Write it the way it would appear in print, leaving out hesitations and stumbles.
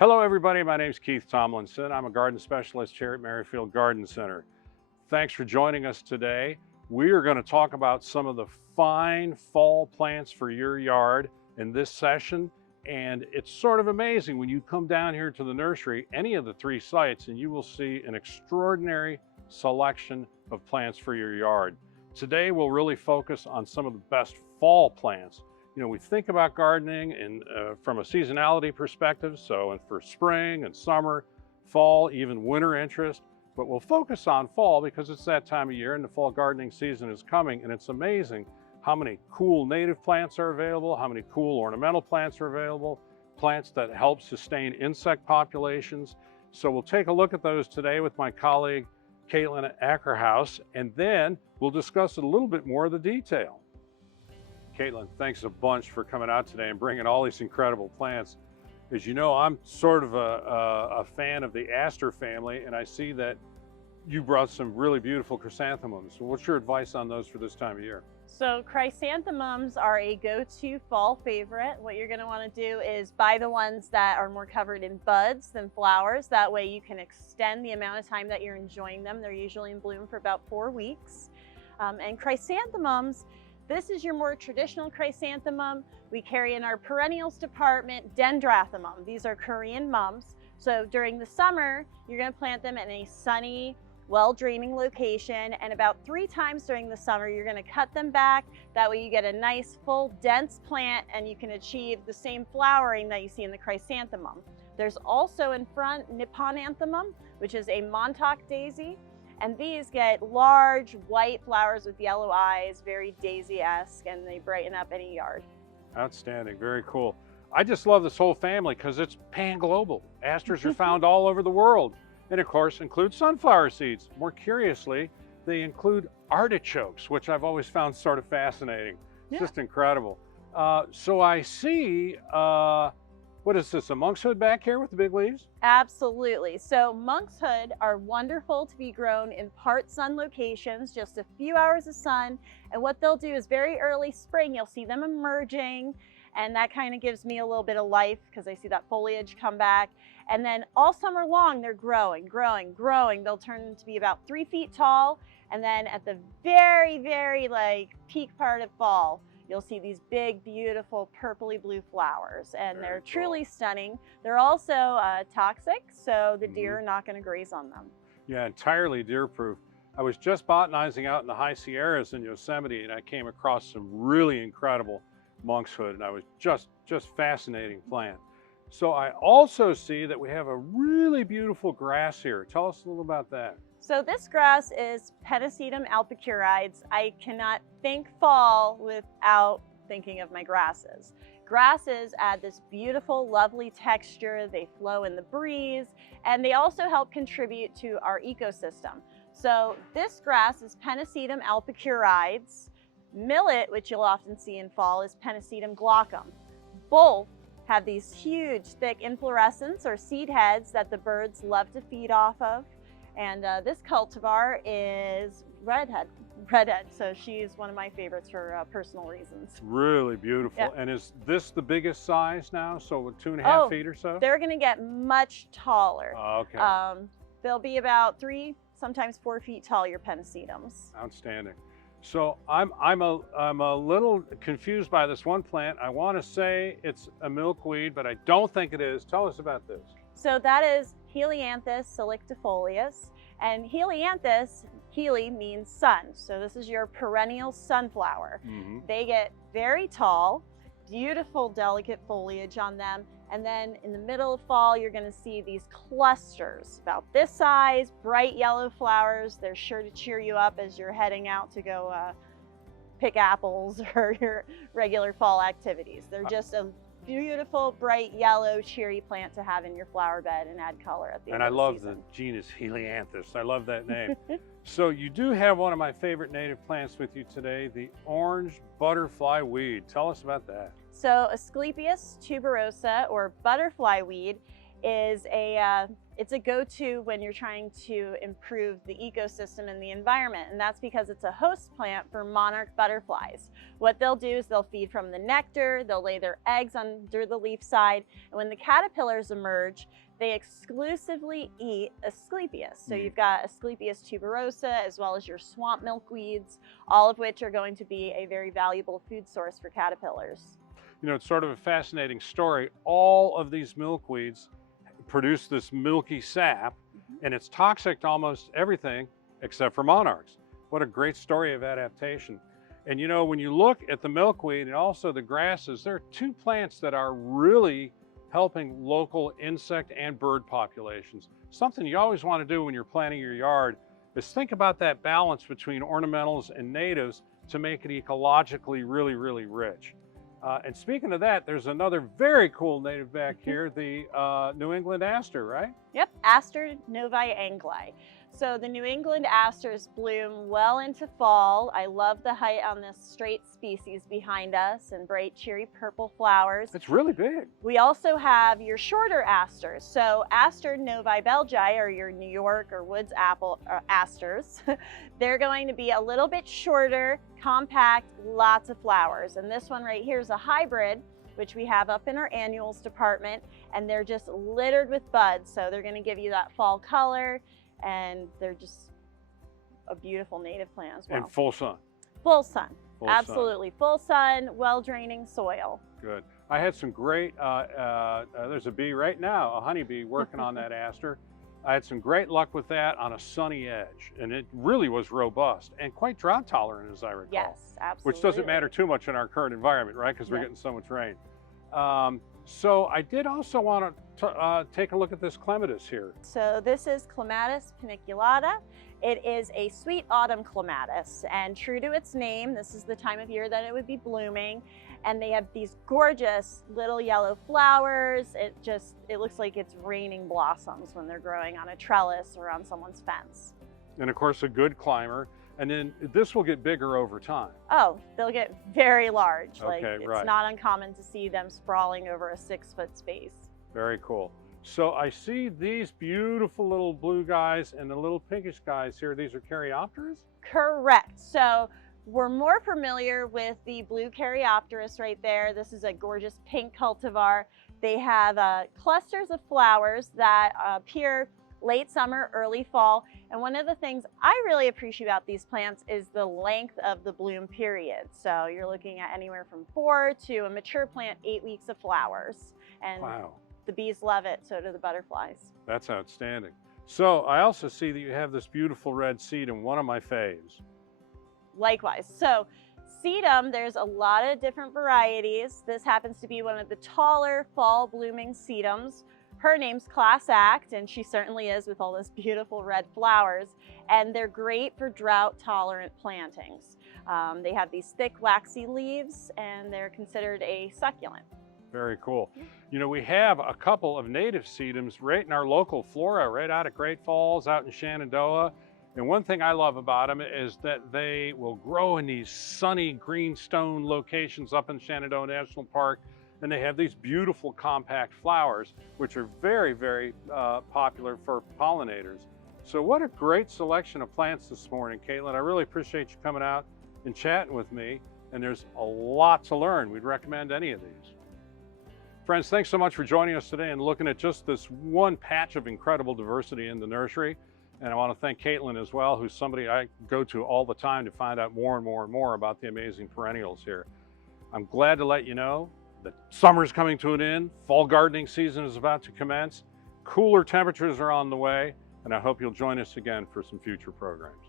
Hello everybody, my name is Keith Tomlinson. I'm a garden specialist here at Merrifield Garden Center. Thanks for joining us today. We are going to talk about some of the fine fall plants for your yard in this session. And it's sort of amazing when you come down here to the nursery, any of the three sites, and you will see an extraordinary selection of plants for your yard. Today we'll really focus on some of the best fall plants. You know, we think about gardening from a seasonality perspective, so for spring and summer, fall, even winter interest, but we'll focus on fall because it's that time of year and the fall gardening season is coming, and it's amazing how many cool native plants are available, how many cool ornamental plants are available, plants that help sustain insect populations. So we'll take a look at those today with my colleague, Caitlin Ackerman, and then we'll discuss a little bit more of the detail. Caitlin, thanks a bunch for coming out today and bringing all these incredible plants. As you know, I'm sort of a fan of the Aster family, and I see that you brought some really beautiful chrysanthemums. So what's your advice on those for this time of year? So chrysanthemums are a go-to fall favorite. What you're going to want to do is buy the ones that are more covered in buds than flowers. That way you can extend the amount of time that you're enjoying them. They're usually in bloom for about 4 weeks. And chrysanthemums, this is your more traditional chrysanthemum. We carry in our perennials department Dendranthemum. These are Korean mums. So during the summer, you're going to plant them in a sunny, well-draining location, and about 3 times during the summer, you're going to cut them back. That way you get a nice, full, dense plant, and you can achieve the same flowering that you see in the chrysanthemum. There's also in front Nipponanthemum, which is a Montauk daisy. And these get large white flowers with yellow eyes, very daisy-esque, and they brighten up any yard. Outstanding, very cool. I just love this whole family because it's pan-global. Asters are found all over the world, and of course include sunflower seeds. More curiously, they include artichokes, which I've always found sort of fascinating. It's just incredible. So I see, what is this, a monkshood back here with the big leaves? Absolutely. So monkshood are wonderful to be grown in part sun locations, just a few hours of sun. And what they'll do is very early spring, you'll see them emerging. And that kind of gives me a little bit of life because I see that foliage come back. And then all summer long, they're growing. They'll turn to be about 3 feet tall. And then at the very peak part of fall, you'll see these big, beautiful purpley blue flowers, and they're truly stunning. They're also toxic, so the deer are not going to graze on them. Yeah, entirely deer-proof. I was just botanizing out in the high Sierras in Yosemite, and I came across some really incredible monkshood, and I was just fascinating plant. So I also see that we have a really beautiful grass here. Tell us a little about that. So this grass is Pennisetum albicurides. I cannot think fall without thinking of my grasses. Grasses add this beautiful, lovely texture. They flow in the breeze, and they also help contribute to our ecosystem. So this grass is Pennisetum albicurides. Millet, which you'll often see in fall, is Pennisetum glaucum. Both have these huge, thick inflorescence or seed heads that the birds love to feed off of. And this cultivar is redhead, so she's one of my favorites for personal reasons. Really beautiful. Yeah. And is this the biggest size now? So 2.5 feet or so? They're going to get much taller. Oh, okay. They'll be about 3, sometimes 4 feet tall, your Pennisetums. Outstanding. So I'm a little confused by this one plant. I want to say it's a milkweed, but I don't think it is. Tell us about this. So that is Helianthus salictifolius, and Helianthus, Heli means sun. So this is your perennial sunflower. They get very tall, beautiful, delicate foliage on them. And then in the middle of fall, you're going to see these clusters about this size, bright yellow flowers. They're sure to cheer you up as you're heading out to go pick apples or your regular fall activities. They're just a beautiful, bright yellow, cheery plant to have in your flower bed and add color at the end of the season. And I love the genus Helianthus. I love that name. So you do have one of my favorite native plants with you today, the orange butterfly weed. Tell us about that. So Asclepias tuberosa, or butterfly weed, is it's a go-to when you're trying to improve the ecosystem and the environment, and that's because it's a host plant for monarch butterflies. What they'll do is they'll feed from the nectar, they'll lay their eggs under the leaf side, and when the caterpillars emerge, they exclusively eat Asclepias. So you've got Asclepias tuberosa as well as your swamp milkweeds, all of which are going to be a very valuable food source for caterpillars. You know, it's sort of a fascinating story. All of these milkweeds produce this milky sap, and it's toxic to almost everything except for monarchs. What a great story of adaptation. And you know, when you look at the milkweed and also the grasses, there are two plants that are really helping local insect and bird populations. Something you always want to do when you're planting your yard is think about that balance between ornamentals and natives to make it ecologically really, really rich. And speaking of that, there's another very cool native back here, the New England Aster, right? Yep, Aster novae angli. So the New England asters bloom well into fall. I love the height on this straight species behind us and bright cheery purple flowers. It's really big. We also have your shorter asters. So Aster novae belgi are your New York or woods apple asters. They're going to be a little bit shorter, compact, lots of flowers. And this one right here is a hybrid, which we have up in our annuals department, and they're just littered with buds. So they're going to give you that fall color, and they're just a beautiful native plant as well. And full sun. Full sun. Full Absolutely. sun. Full sun, well-draining soil. Good. I had some great, there's a bee right now, a honeybee working on that aster. I had some great luck with that on a sunny edge, and it really was robust and quite drought tolerant, as I recall. Yes, absolutely. Which doesn't matter too much in our current environment, right? Because we're getting so much rain. So I did also want to take a look at this Clematis here. So this is Clematis paniculata. It is a sweet autumn clematis, and true to its name, this is the time of year that it would be blooming. And they have these gorgeous little yellow flowers. It looks like it's raining blossoms when they're growing on a trellis or on someone's fence. And of course, a good climber. And then this will get bigger over time. Oh, they'll get very large. Okay, it's not uncommon to see them sprawling over a 6-foot space. Very cool. So I see these beautiful little blue guys and the little pinkish guys here. These are Caryopteris? Correct. So we're more familiar with the blue Caryopteris right there. This is a gorgeous pink cultivar. They have clusters of flowers that appear late summer, early fall. And one of the things I really appreciate about these plants is the length of the bloom period. So you're looking at anywhere from 4 to a mature plant, 8 weeks of flowers. And wow. The bees love it, so do the butterflies. That's outstanding. So I also see that you have this beautiful red sedum, one of my faves. Likewise. So sedum, there's a lot of different varieties. This happens to be one of the taller fall blooming sedums. Her name's Class Act, and she certainly is with all those beautiful red flowers. And they're great for drought-tolerant plantings. They have these thick, waxy leaves, and they're considered a succulent. Very cool. You know, we have a couple of native sedums right in our local flora, right out of Great Falls, out in Shenandoah. And one thing I love about them is that they will grow in these sunny greenstone locations up in Shenandoah National Park. And they have these beautiful compact flowers, which are very, very popular for pollinators. So what a great selection of plants this morning, Caitlin. I really appreciate you coming out and chatting with me. And there's a lot to learn. We'd recommend any of these. Friends, thanks so much for joining us today and looking at just this one patch of incredible diversity in the nursery. And I want to thank Caitlin as well, who's somebody I go to all the time to find out more and more and more about the amazing perennials here. I'm glad to let you know that summer's coming to an end, fall gardening season is about to commence, cooler temperatures are on the way, and I hope you'll join us again for some future programs.